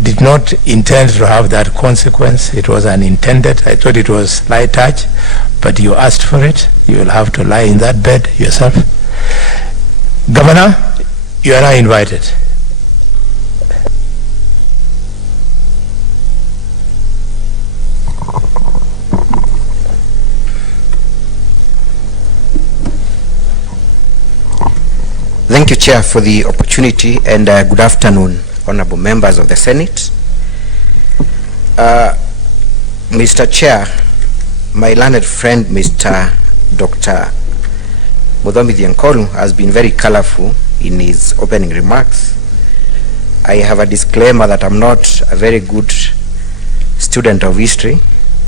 did not intend to have that consequence. It was unintended. I thought it was light touch, but you asked for it. You will have to lie in that bed yourself. Governor, you are now invited. Thank you, Chair, for the opportunity, and good afternoon, honorable members of the Senate. Mr. Chair, my learned friend, Mr. Dr. Mutembei has been very colorful in his opening remarks. I have a disclaimer that I'm not a very good student of history,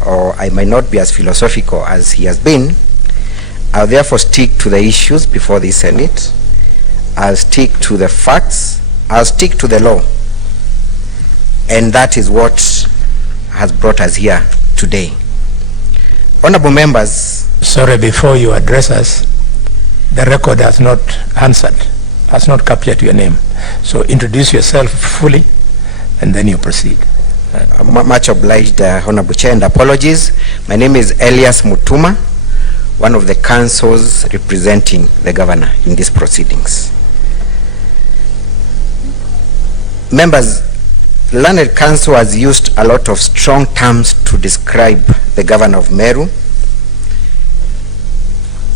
or I might not be as philosophical as he has been. I'll therefore stick to the issues before the Senate. I'll stick to the facts, I'll stick to the law. And that is what has brought us here today. Honorable members. Sorry, before you address us, the record has not answered, has not captured your name. So introduce yourself fully and then you proceed. Much obliged, Honorable Chair, and apologies. My name is Elias Mutuma, one of the councils representing the governor in these proceedings. Members, learned counsel has used a lot of strong terms to describe the governor of Meru.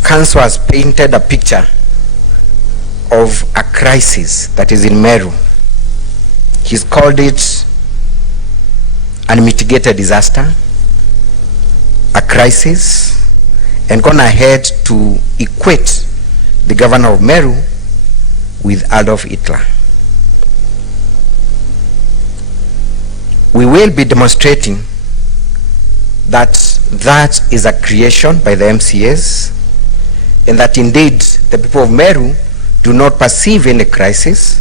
Counsel has painted a picture of a crisis that is in Meru. He's called it an unmitigated disaster, a crisis, and gone ahead to equate the governor of Meru with Adolf Hitler. We will be demonstrating that that is a creation by the MCAs, and that indeed the people of Meru do not perceive any crisis.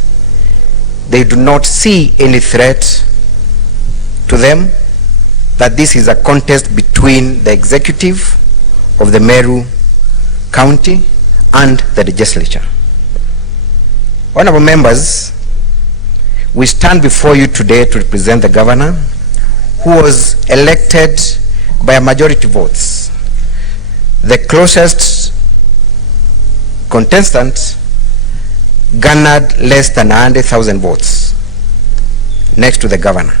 They do not see any threat to them, that this is a contest between the executive of the Meru County and the legislature. Honorable members, we stand before you today to represent the governor who was elected by a majority votes. The closest contestant garnered less than 100,000 votes next to the governor.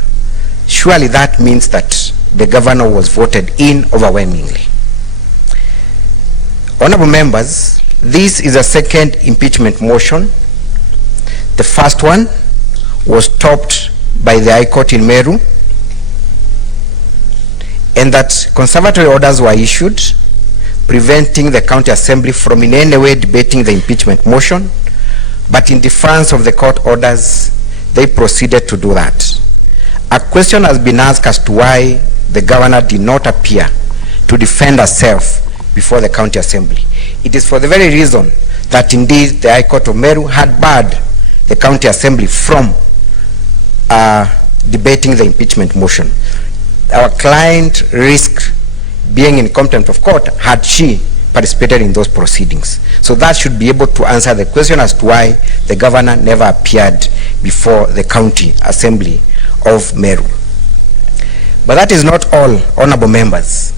Surely that means that the governor was voted in overwhelmingly. Honorable members, this is a second impeachment motion. The first one was stopped by the High Court in Meru, and that conservatory orders were issued preventing the county assembly from in any way debating the impeachment motion, but in defiance of the court orders, they proceeded to do that. A question has been asked as to why the governor did not appear to defend herself before the county assembly. It is for the very reason that indeed the High Court of Meru had barred the county assembly from debating the impeachment motion. Our client risked being in contempt of court had she participated in those proceedings. So that should be able to answer the question as to why the governor never appeared before the county assembly of Meru. But that is not all, honorable members.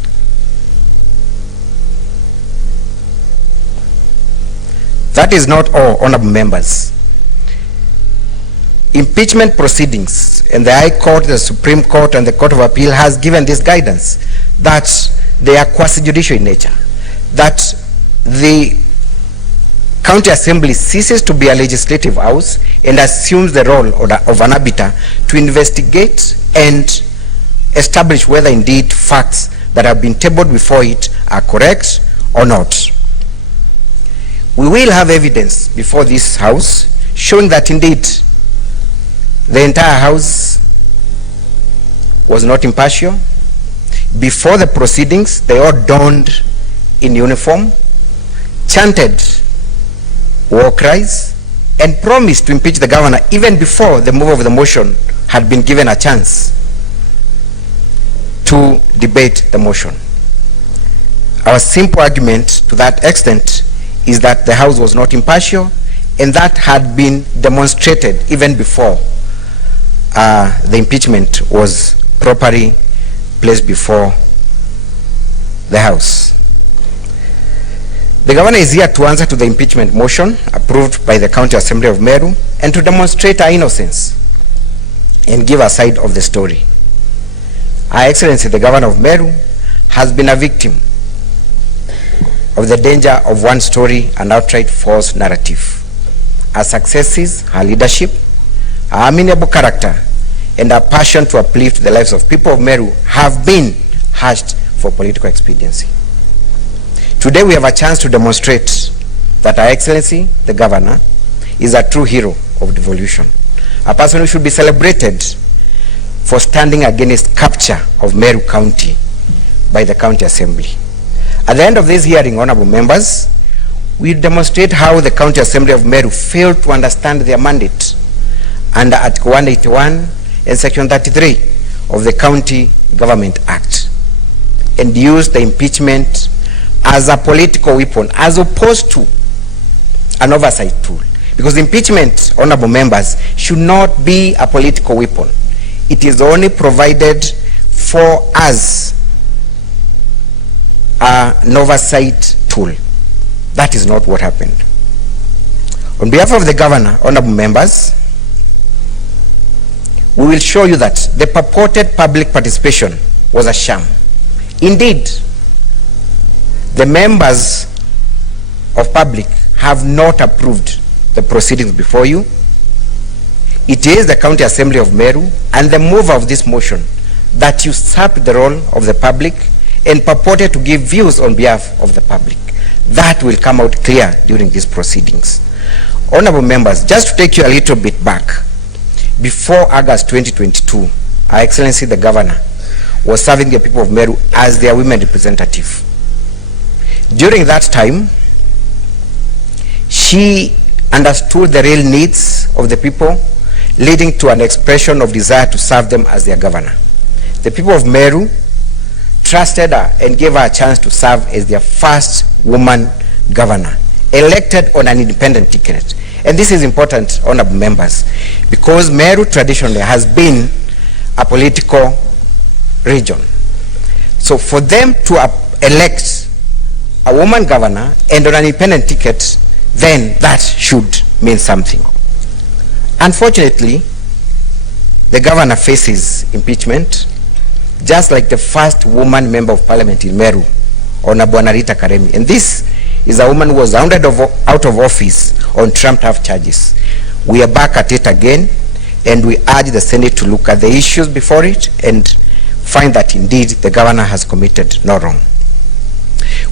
That is not all, honorable members. Impeachment proceedings, and the High Court, the Supreme Court, and the Court of Appeal has given this guidance that they are quasi-judicial in nature, that the county assembly ceases to be a legislative house and assumes the role of an arbiter to investigate and establish whether indeed facts that have been tabled before it are correct or not. We will have evidence before this house showing that indeed the entire house was not impartial. Before the proceedings, they all donned in uniform, chanted war cries, and promised to impeach the governor even before the move of the motion had been given a chance to debate the motion. Our simple argument to that extent is that the house was not impartial, and that had been demonstrated even before the impeachment was properly placed before the House. The governor is here to answer to the impeachment motion approved by the County Assembly of Meru and to demonstrate her innocence and give a side of the story. Her Excellency, the Governor of Meru, has been a victim of the danger of one story and outright false narrative. Her successes, her leadership, her amiable character, and her passion to uplift the lives of people of Meru have been hashed for political expediency. Today we have a chance to demonstrate that Her Excellency, the Governor, is a true hero of devolution, a person who should be celebrated for standing against capture of Meru County by the County Assembly. At the end of this hearing, honorable members, we demonstrate how the County Assembly of Meru failed to understand their mandate under Article 181 and Section 33 of the County Government Act and used the impeachment as a political weapon as opposed to an oversight tool. Because impeachment, honorable members, should not be a political weapon. It is only provided for as an oversight tool. That is not what happened. On behalf of the governor, honorable members, we will show you that the purported public participation was a sham. Indeed, the members of public have not approved the proceedings before you. It is the County Assembly of Meru and the mover of this motion that usurped the role of the public and purported to give views on behalf of the public. That will come out clear during these proceedings. Honorable members, just to take you a little bit back, before August 2022, Her Excellency the Governor was serving the people of Meru as their women representative. During that time, she understood the real needs of the people, leading to an expression of desire to serve them as their governor. The people of Meru trusted her and gave her a chance to serve as their first woman governor, elected on an independent ticket. And this is important, honorable members, because Meru traditionally has been a political region. So for them to elect a woman governor and on an independent ticket, then that should mean something. Unfortunately, the governor faces impeachment, just like the first woman member of parliament in Meru, Honorable Rita Karemi. And this is a woman who was rounded out of office on trumped-up charges. We are back at it again, and we urge the Senate to look at the issues before it and find that indeed the governor has committed no wrong.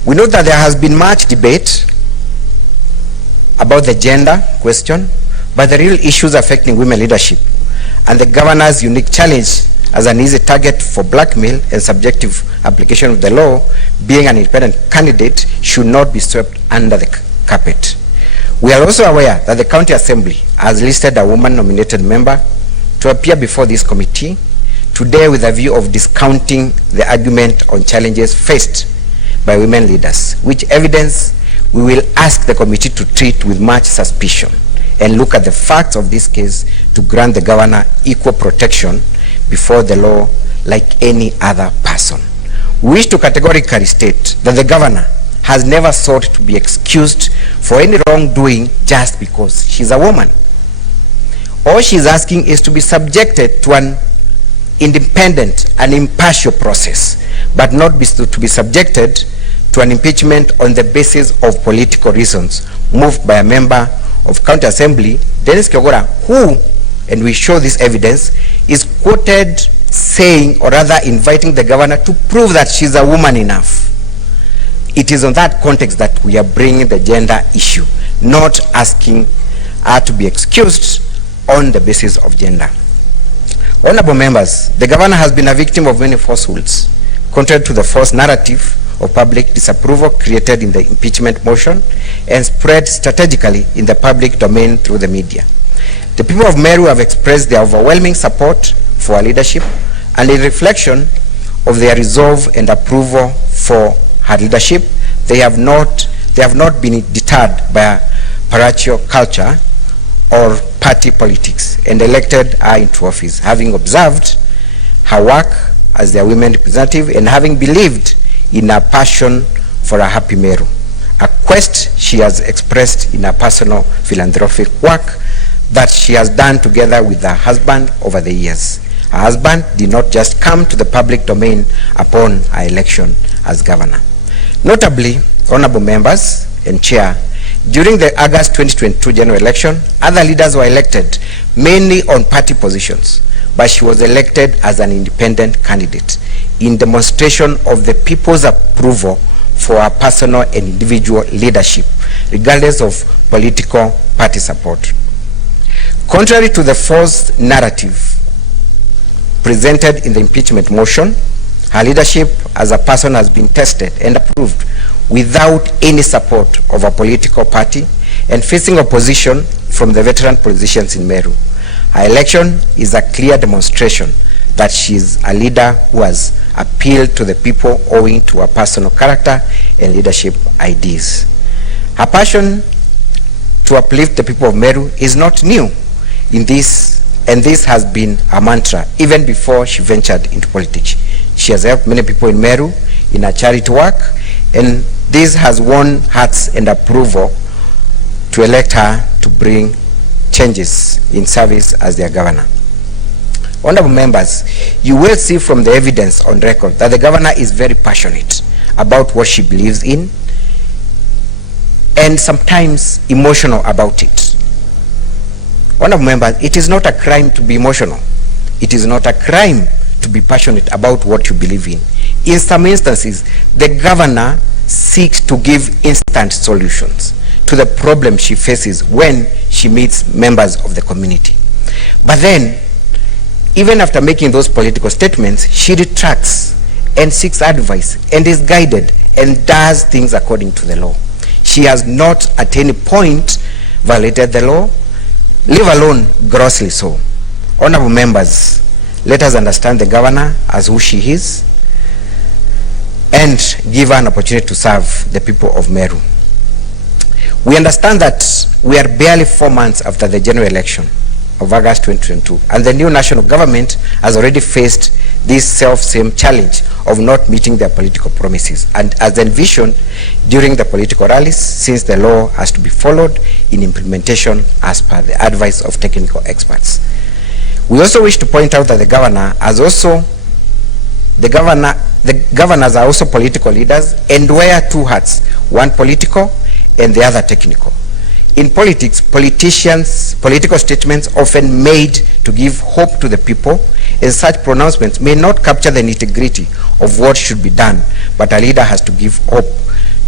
We know that there has been much debate about the gender question, but the real issues affecting women leadership and the governor's unique challenge as an easy target for blackmail and subjective application of the law, being an independent candidate, should not be swept under the carpet. We are also aware that the County Assembly has listed a woman-nominated member to appear before this committee today with a view of discounting the argument on challenges faced by women leaders, which evidence we will ask the committee to treat with much suspicion and look at the facts of this case to grant the governor equal protection before the law like any other person. We wish to categorically state that the governor has never sought to be excused for any wrongdoing just because she's a woman. All she's asking is to be subjected to an independent and impartial process, but not to be subjected to an impeachment on the basis of political reasons moved by a member of County Assembly, Dennis Kawira, who, and we show this evidence, is quoted saying, or rather inviting the governor to prove that she's a woman enough. It is on that context that we are bringing the gender issue, not asking her to be excused on the basis of gender. Honorable members, the governor has been a victim of many falsehoods, contrary to the false narrative of public disapproval created in the impeachment motion and spread strategically in the public domain through the media. The people of Meru have expressed their overwhelming support for our leadership, and in reflection of their resolve and approval for her leadership, they have not been deterred by a parochial culture or party politics and elected her into office, having observed her work as their women representative and having believed in her passion for a happy Meru, a quest she has expressed in her personal philanthropic work that she has done together with her husband over the years. Her husband did not just come to the public domain upon her election as governor. Notably, honorable members and chair, during the August 2022 general election, other leaders were elected mainly on party positions, but she was elected as an independent candidate in demonstration of the people's approval for her personal and individual leadership, regardless of political party support. Contrary to the false narrative presented in the impeachment motion, her leadership as a person has been tested and approved without any support of a political party and facing opposition from the veteran politicians in Meru. Her election is a clear demonstration that she is a leader who has appealed to the people owing to her personal character and leadership ideas. Her passion to uplift the people of Meru is not new in this, and this has been a mantra even before she ventured into politics. She has helped many people in Meru in her charity work, and this has won hearts and approval to elect her to bring changes in service as their governor. Honorable members, you will see from the evidence on record that the governor is very passionate about what she believes in and sometimes emotional about it. Honorable members, it is not a crime to be emotional. It is not a crime to be passionate about what you believe in. In some instances, the governor seeks to give instant solutions to the problem she faces when she meets members of the community. But then, even after making those political statements, she retracts and seeks advice and is guided and does things according to the law. She has not at any point violated the law, leave alone grossly so. Honorable members, let us understand the governor as who she is and give her an opportunity to serve the people of Meru. We understand that we are barely 4 months after the general election of August 2022, and the new national government has already faced this self-same challenge of not meeting their political promises and as envisioned during the political rallies, since the law has to be followed in implementation as per the advice of technical experts. We also wish to point out that the governors are also political leaders and wear two hats, one political and the other technical. In politics, political statements often made to give hope to the people, and such pronouncements may not capture the nitty-gritty of what should be done, but a leader has to give hope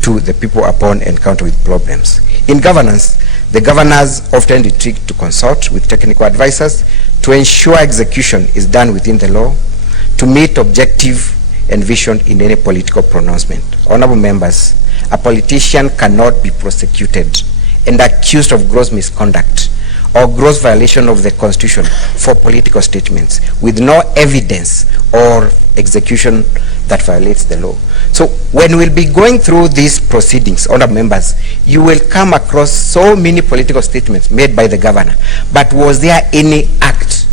to the people upon encounter with problems. In governance, the governors often retreat to consult with technical advisors to ensure execution is done within the law, to meet objective envisioned in any political pronouncement. Honorable members, a politician cannot be prosecuted and accused of gross misconduct or gross violation of the Constitution for political statements with no evidence or execution that violates the law. So when we'll be going through these proceedings, honorable members, you will come across so many political statements made by the governor, but was there any act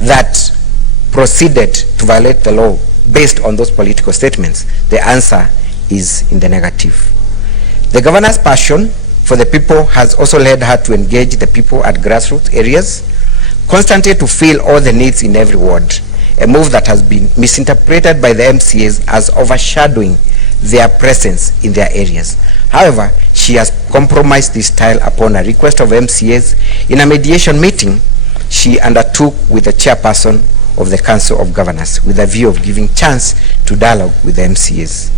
that proceeded to violate the law based on those political statements? The answer is in the negative. The governor's passion for the people has also led her to engage the people at grassroots areas, constantly to fill all the needs in every ward, a move that has been misinterpreted by the MCAs as overshadowing their presence in their areas. However, she has compromised this style upon a request of MCAs in a mediation meeting she undertook with the chairperson of the Council of Governors with a view of giving chance to dialogue with the MCAs.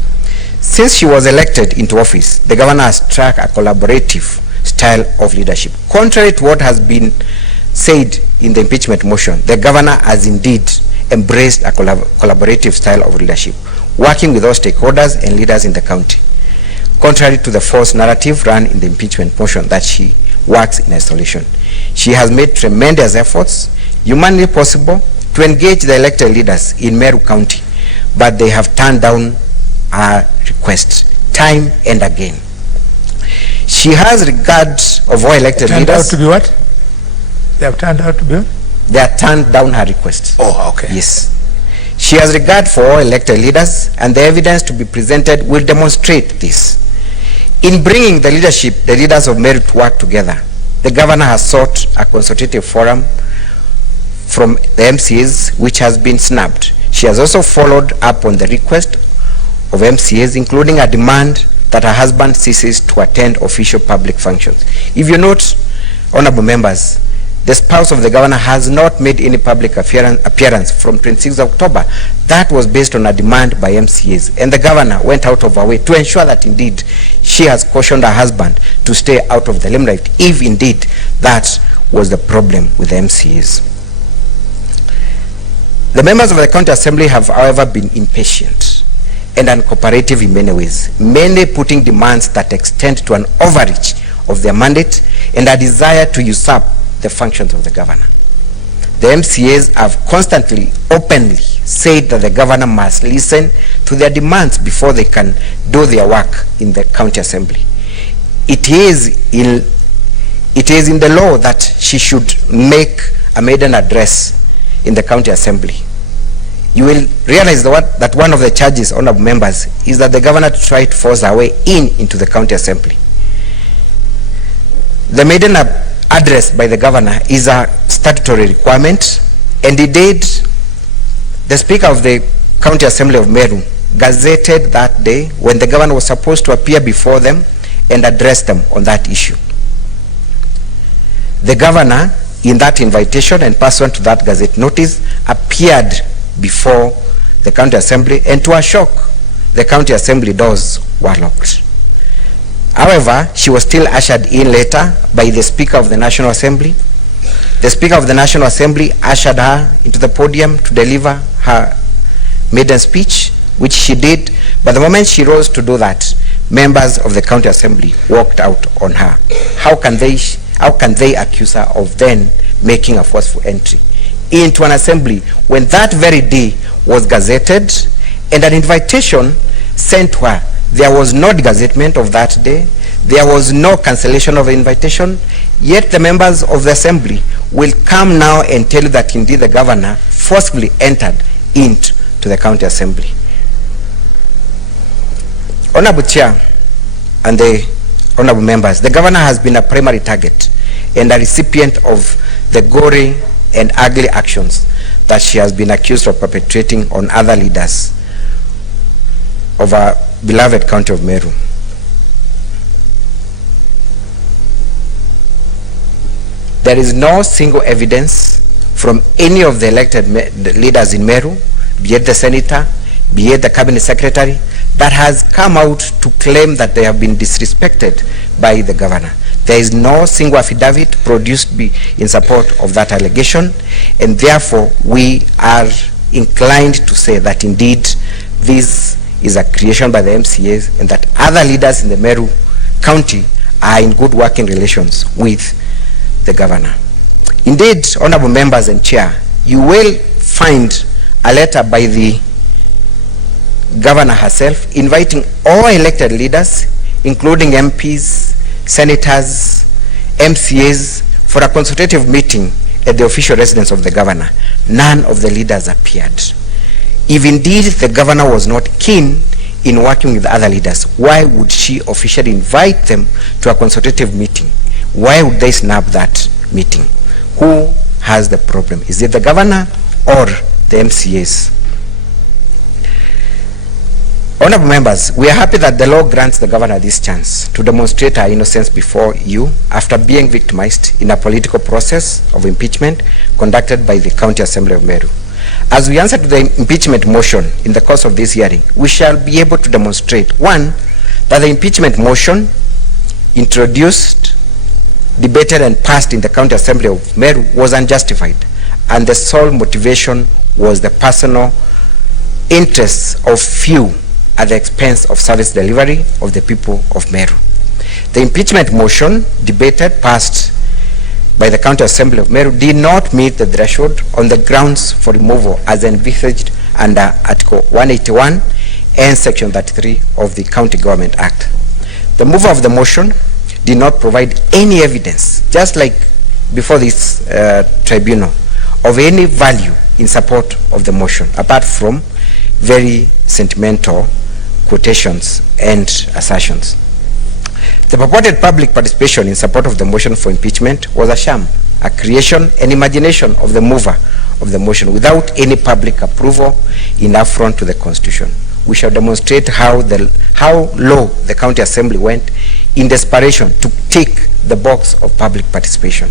Since she was elected into office, the governor has struck a collaborative style of leadership. Contrary to what has been said in the impeachment motion, the governor has indeed embraced a collaborative style of leadership, working with all stakeholders and leaders in the county. Contrary to the false narrative run in the impeachment motion that she works in isolation, she has made tremendous efforts, humanly possible, to engage the elected leaders in Meru County, but they have turned down our request time and again. She has regard of all elected Turned out leaders. to be what? They have turned out to be what? They are turned down her request. Oh, okay. Yes. She has regard for all elected leaders, and the evidence to be presented will demonstrate this. In bringing the leaders of Meru to work together, the governor has sought a consultative forum from the MCAs, which has been snubbed. She has also followed up on the request of MCAs, including a demand that her husband ceases to attend official public functions. If you note, honorable members, the spouse of the governor has not made any public appearance from 26 October. That was based on a demand by MCAs, and the governor went out of her way to ensure that indeed she has cautioned her husband to stay out of the limelight, if indeed that was the problem with the MCAs. The members of the County Assembly have, however, been impatient and uncooperative in many ways, mainly putting demands that extend to an overreach of their mandate and a desire to usurp the functions of the governor. The MCAs have constantly, openly said that the governor must listen to their demands before they can do their work in the County Assembly. It is in the law that she should make a maiden address in the County Assembly. You will realize that one of the charges, honorable members, is that the governor tried to force her way into the County Assembly. The maiden address by the governor is a statutory requirement, and indeed the Speaker of the County Assembly of Meru gazetted that day when the governor was supposed to appear before them and address them on that issue. The governor, in that invitation and pursuant to that gazette notice, appeared before the County Assembly, and to her shock, the County Assembly doors were locked. However, she was still ushered in later by the Speaker of the National Assembly. The Speaker of the National Assembly ushered her into the podium to deliver her maiden speech, which she did, but the moment she rose to do that, members of the County Assembly walked out on her. How can they accuse her of then making a forceful entry into an assembly when that very day was gazetted and an invitation sent to her? There was no gazettement of that day. There was no cancellation of the invitation. Yet the members of the assembly will come now and tell you that indeed the governor forcibly entered into the County Assembly. Honorable Chair and the honorable members, the governor has been a primary target and a recipient of the gory and ugly actions that she has been accused of perpetrating on other leaders of our beloved county of Meru. There is no single evidence from any of the elected leaders in Meru, be it the senator, be it the cabinet secretary, that has come out to claim that they have been disrespected by the governor. There is no single affidavit produced in support of that allegation, and therefore we are inclined to say that indeed this is a creation by the MCAs and that other leaders in the Meru County are in good working relations with the governor. Indeed, honorable members and chair, you will find a letter by the governor herself inviting all elected leaders, including MPs, senators, MCAs, for a consultative meeting at the official residence of the governor. None of the leaders appeared. If indeed the governor was not keen in working with other leaders, why would she officially invite them to a consultative meeting? Why would they snub that meeting? Who has the problem? Is it the governor or the MCAs? Honorable members, we are happy that the law grants the governor this chance to demonstrate her innocence before you after being victimized in a political process of impeachment conducted by the County Assembly of Meru. As we answer to the impeachment motion in the course of this hearing, we shall be able to demonstrate, one, that the impeachment motion introduced, debated and passed in the County Assembly of Meru was unjustified, and the sole motivation was the personal interests of few at the expense of service delivery of the people of Meru. The impeachment motion debated, passed by the County Assembly of Meru did not meet the threshold on the grounds for removal as envisaged under Article 181 and Section 33 of the County Government Act. The mover of the motion did not provide any evidence, just like before this tribunal, of any value in support of the motion, apart from very sentimental quotations and assertions. The purported public participation in support of the motion for impeachment was a sham, a creation and imagination of the mover of the motion without any public approval in affront to the Constitution. We shall demonstrate how low the County Assembly went in desperation to tick the box of public participation.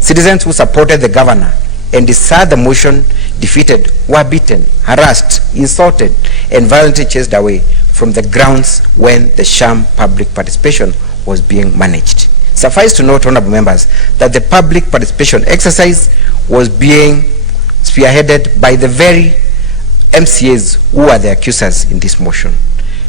Citizens who supported the governor and desired the motion defeated were beaten, harassed, insulted, and violently chased away from the grounds when the sham public participation was being managed. Suffice to note, honorable members, that the public participation exercise was being spearheaded by the very MCAs who are the accusers in this motion.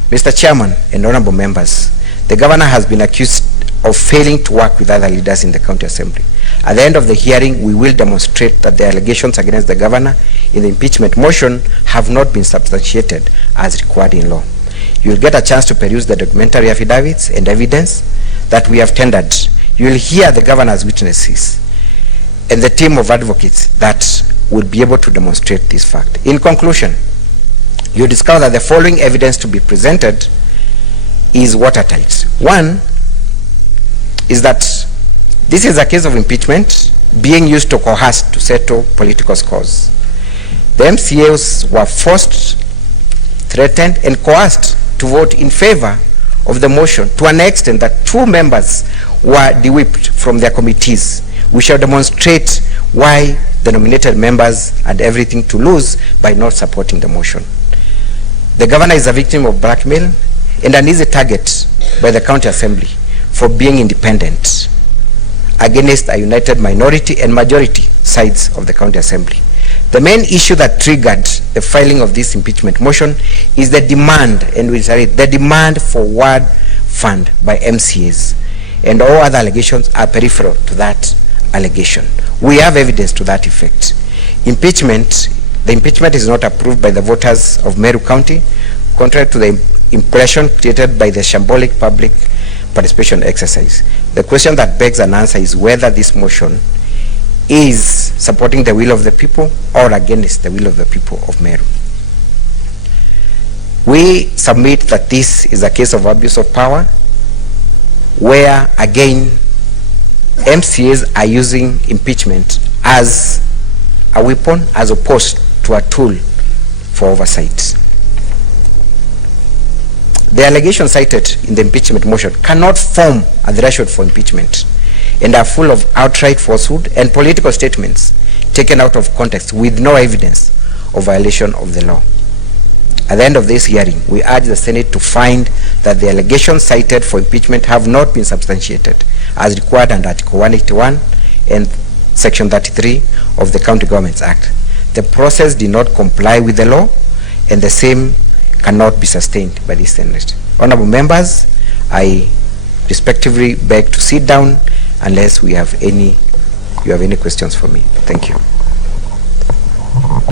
Mr. Chairman and honorable members, the governor has been accused of failing to work with other leaders in the County Assembly. At the end of the hearing, we will demonstrate that the allegations against the governor in the impeachment motion have not been substantiated as required in law. You will get a chance to peruse the documentary affidavits and evidence that we have tendered. You will hear the governor's witnesses and the team of advocates that will be able to demonstrate this fact. In conclusion, you discover that the following evidence to be presented is watertight. One is that this is a case of impeachment being used to coerce to settle political scores. The MCAs were forced, threatened, and coerced to vote in favor of the motion to an extent that 2 members were de-whipped from their committees. We shall demonstrate why the nominated members had everything to lose by not supporting the motion. The governor is a victim of blackmail and an easy target by the County Assembly for being independent against a united minority and majority sides of the County Assembly. The main issue that triggered the filing of this impeachment motion is the demand, and we say the demand for ward fund by MCAs, and all other allegations are peripheral to that allegation. We have evidence to that effect. The impeachment is not approved by the voters of Meru County, contrary to the impression created by the shambolic public participation exercise. The question that begs an answer is whether this motion is supporting the will of the people or against the will of the people of Meru. We submit that this is a case of abuse of power, where again MCAs are using impeachment as a weapon as opposed to a tool for oversight. The allegations cited in the impeachment motion cannot form a threshold for impeachment and are full of outright falsehood and political statements taken out of context with no evidence of violation of the law. At the end of this hearing, we urge the Senate to find that the allegations cited for impeachment have not been substantiated as required under Article 181 and Section 33 of the County Governments Act. The process did not comply with the law, and the same cannot be sustained by the Senate. Honorable members, I respectively beg to sit down unless you have any questions for me. Thank you.